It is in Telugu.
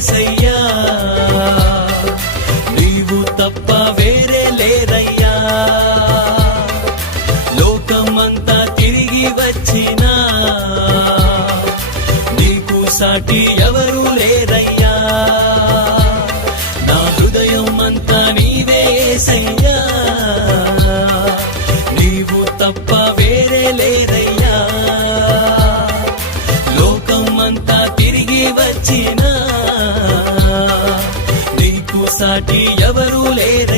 యేసయ్యా నీవు తప్ప వేరే లేరయ్యా లోకమంతా తిరిగి వచ్చినా నీకు సాటి ఎవరు లేరయ్యా నా హృదయం అంతా నీవే యేసయ్యా నీవు తప్ప వేరే లేరయ్యా లోకమంతా తిరిగి వచ్చినా నీకు సాటి ఎవరు లేరయ్యా